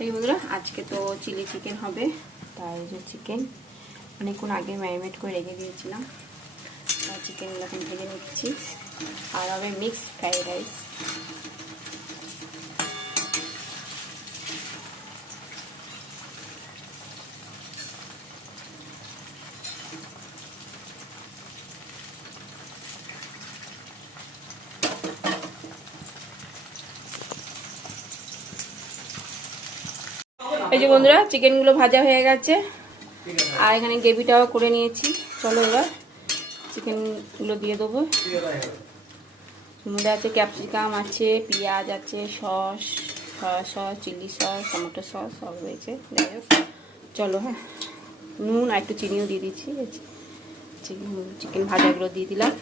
এই বন্ধুরা আজকে তো চিলি চিকেন হবে, তাই যে চিকেন অনেকক্ষণ আগে ম্যারিনেট করে রেখে দিয়েছিলাম। চিকেনগুলো এখন ভেজে নিচ্ছি। আর হবে মিক্সড ফ্রাইড রাইস। এই যে বন্ধুরা চিকেনগুলো ভাজা হয়ে গেছে, আর এখানে গ্রেভিটাও করে নিয়েছি। চলো এবার চিকেনগুলো দিয়ে দেবো। মধ্যে আছে ক্যাপসিকাম, আছে পেঁয়াজ, আছে sauce, soya sauce, chilli sauce, tomato sauce সব রয়েছে। যাই হোক চলো, হ্যাঁ নুন আর একটু চিনিও দিয়ে দিচ্ছি। চিকেন ভাজাগুলো দিয়ে দিলাম।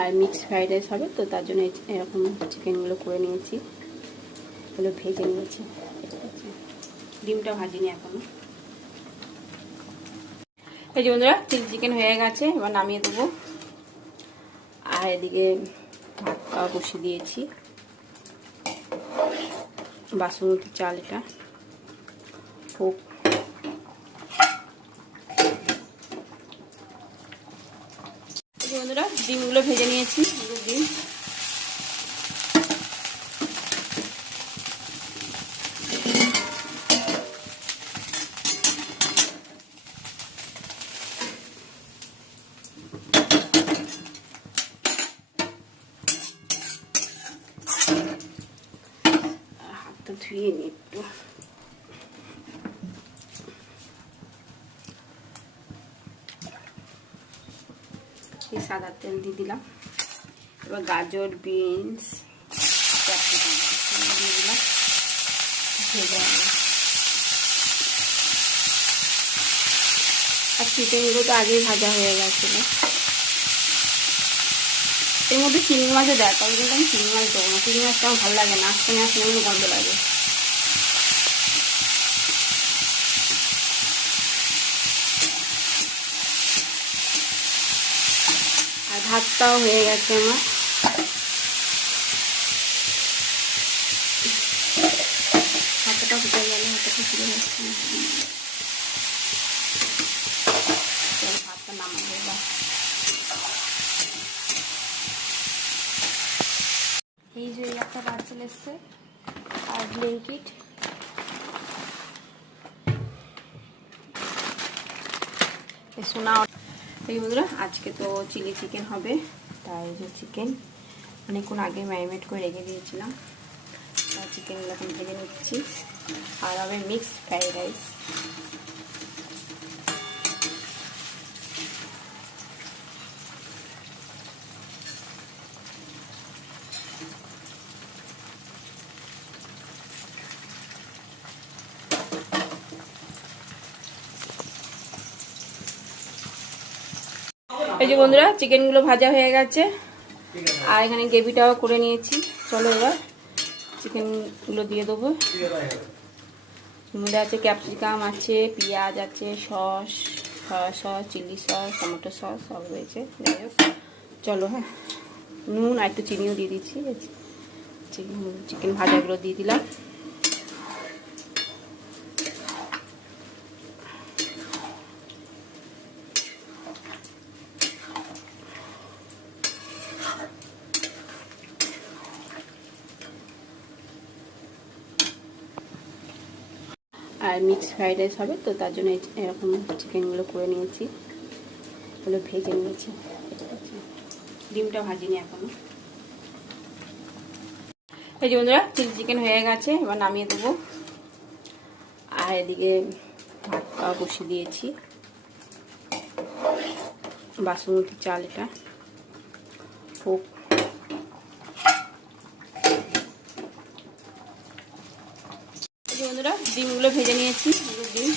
আর মিক্সড ফ্রাইড রাইস হবে, তো তার জন্য এরকম চিকেনগুলো করে নিয়েছি, এগুলো ভেজে নিয়েছি। ডিমটা ভাজিনি এখনো। এই যে বন্ধুরা চিলি চিকেন হয়ে গেছে, এবার নামিয়ে দেবো। আর এদিকে ভাতটাও বসিয়ে দিয়েছি, বাসমতি চাল, এটা হোক। বন্ধুরা ডিমগুলো ভেজে নিয়েছি, ডিম হাতটা ধুয়ে নিই একটু। এই সাদা তেল দিয়ে দিলাম। এবার গাজর, বিনস, ক্যাপসিকাম দিয়ে দিলাম, ভেজে নিলাম। আর চিকেনগুলো তো আগেই ভাজা হয়ে গেছিল। এর মধ্যে চিংড়ি মাছও দেয়, তবে কিন্তু আমি চিংড়ি মাছ দেবো না। চিংড়ি মাছটা আমার ভালো লাগে না, আসতে না আসতে এগুলো গন্ধ লাগে। আর ভাতটাও হয়ে গেছে আমার। হাতটা ফুটে গেলে হাতটা ফুটে যাচ্ছে, ভাতটা নামাবো এবার। এই যে একটা পার্সেল এসছে, আর ব্ল্যাঙ্কেট। শোনা এই বন্ধুরা আজকে তো চিলি চিকেন হবে, তাই যে চিকেন অনেকক্ষণ আগে ম্যারিনেট করে রেখে দিয়েছিলাম। চিকেনগুলো এখন ভেজে নিচ্ছি। আর হবে মিক্সড ফ্রাইড রাইস। এই যে বন্ধুরা চিকেনগুলো ভাজা হয়ে গেছে, আর এখানে গ্রেভিটাও করে নিয়েছি। চলো এবার চিকেনগুলো দিয়ে দেবো। মধ্যে আছে ক্যাপসিকাম, আছে পেঁয়াজ, আছে sauce, soya sauce, chilli sauce, tomato sauce সব রয়েছে। যাই হোক চলো, হ্যাঁ নুন আর একটু চিনিও দিয়ে দিচ্ছি। চিকেন ভাজাগুলো দিয়ে দিলাম। আর মিক্সড ফ্রাইড রাইস হবে, তো তার জন্য এরকম চিকেনগুলো করে নিয়েছি, এগুলো ভেজে নিয়েছি। ডিমটা ভাজিনি এখনো। এই যে বন্ধুরা চিলি চিকেন হয়ে গেছে, এবার নামিয়ে দেবো। আর এদিকে ভাতটাও বসিয়ে দিয়েছি, বাসমতি চাল, এটা হোক। বন্ধুরা ডিমগুলো ভেজে নিয়েছি, ডিম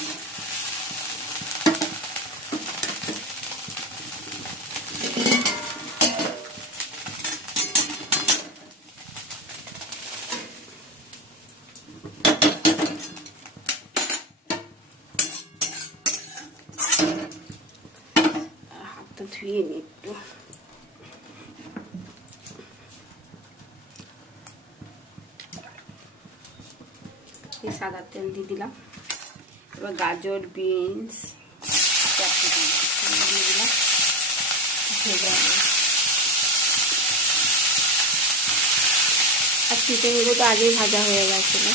ধুয়ে নিই একটু। সাদা তেল দিয়ে দিলাম। এবার গাজর, বিনস দিয়ে দিলাম। আর চিকেনগুলো তো আগেই ভাজা হয়ে গেছিল।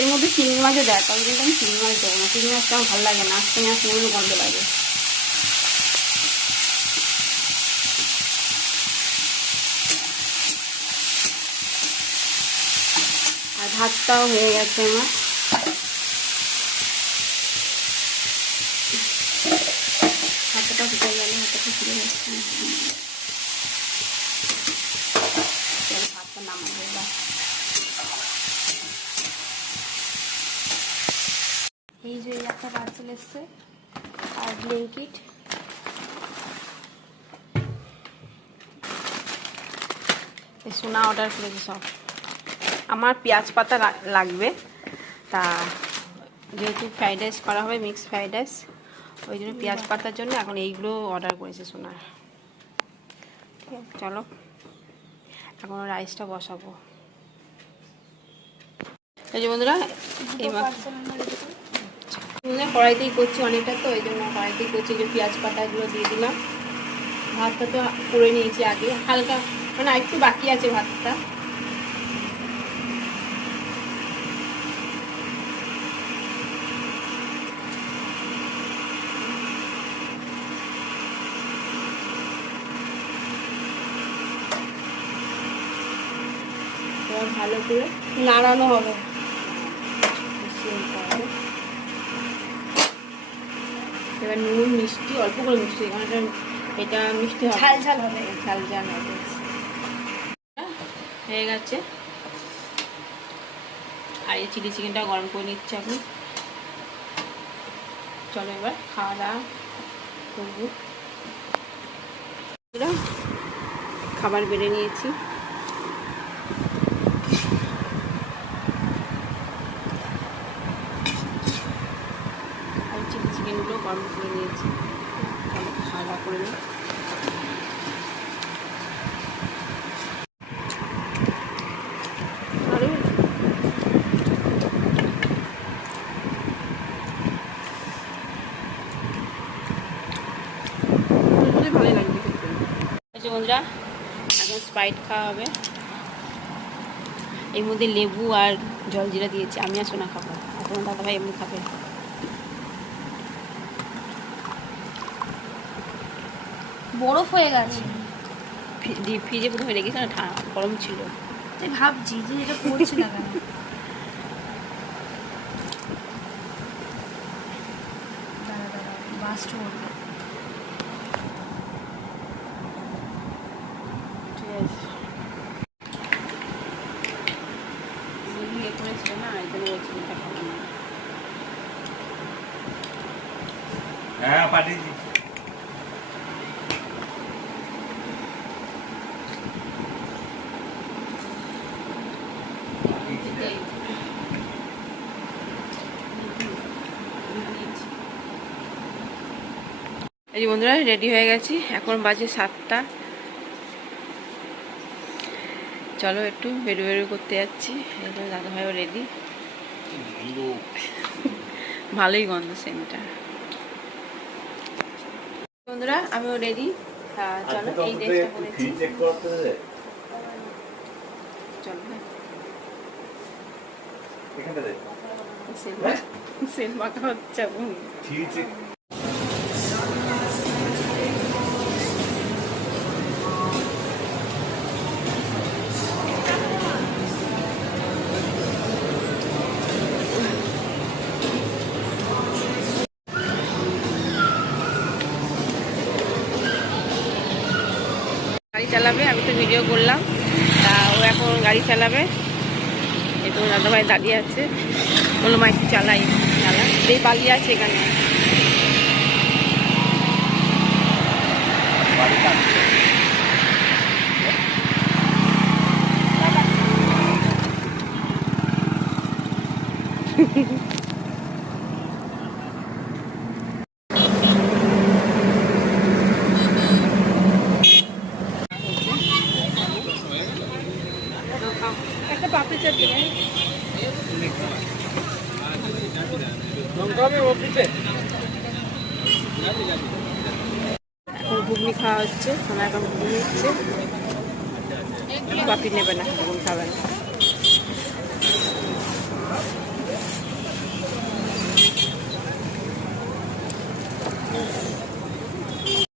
এর মধ্যে চিংড়ি মাছও দেয়, তবে কিন্তু আমি চিংড়ি মাছ দেবো না। চিংড়ি মাছটা আমার ভালো লাগে না, আস্তে আস্তে গন্ধ লাগে। আর ভাতটাও হয়ে গেছে আমার। হাতটা ফুটে গেলে হাতটা ফুটে গেছে, ভাতটা নামাই দিলাম। এই যে একটা পার্সেল এসছে আর ব্ল্যাঙ্কেট। সোনা অর্ডার করেছে সব। আমার পেঁয়াজ পাতা লাগবে, তা যেহেতু ফ্রাইড রাইস করা হবে, মিক্স ফ্রাইড রাইস, ওই জন্য পেঁয়াজ পাতার জন্য এখন এইগুলো অর্ডার করেছে সোনার। ঠিক আছে, চলো এখন রাইসটা বসাবো। এই যে বন্ধুরা, এইবার কড়াইতেই করছি অনেকটা, তো এই জন্য কড়াইতেই করছি। যে পেঁয়াজ পাতাগুলো দিয়ে দিলাম। ভাতটা তো করে নিয়েছি আগে, হালকা মানে একটু বাকি আছে ভাতটা। এবার ভালো করে নাড়ানো হবে। এবার নুন মিষ্টি অল্প করে মিষ্টি, কারণ এটা মিষ্টি হবে, ঝাল ঝাল হবে, ঝাল ঝাল হবে। হয়ে গেছে। আর এই চিলি চিকেনটা গরম করে নিচ্ছে এখন। চলো এবার খাওয়া দাওয়া করবো। খাবার বেড়ে নিয়েছি। আর চিলি চিকেনগুলো গরম করে নিয়েছি। চলো খাওয়া দাওয়া করে নিই। ভালোই লাগবে খেতে। বন্ধুরা, এখন স্প্রাইট খাওয়া হবে। এর মধ্যে লেবু আর জলজিরা দিয়েছি। আমি আর সোনা খাবো, এখন দাদা ভাই এমনি খাবে। বরফ হয়ে গেছে, ডিপ ফ্রিজে প্রথমে রেখেছি না, গরম ছিল, তাই ভাবছি যে এটা করছি না কেন। বাস্ট করবে। ঠিক আছে, ইয়ে করেছিল না, এই জন্য বলছি এটা খাবো না। হ্যাঁ পাঠিয়েছি। এই যে বন্ধুরা, রেডি হয়ে গেছি। এখন বাজে 7টা। চলো একটু বেরু বেরু করতে যাচ্ছি। দাদা ভাইও রেডি। ভালোই গন্ধ সেন্টটা। বন্ধুরা, আমিও রেডি। চলো এই ড্রেসটা পরেছি। চলো সেল মাখা হচ্ছে। গাড়ি চালাবে, আমি তো ভিডিও করলাম, তা ও এখন গাড়ি চালাবে। এই তো দাদা ভাই দাঁড়িয়ে আছে, বললো মা একটু চালা, এই পালিয়ে আছে এখানে। এখন ঘুগনি খাওয়া হচ্ছে, আমার এখন ঘুগনি হচ্ছে। বাপি নেবে না, ঘুগনি খাবে না।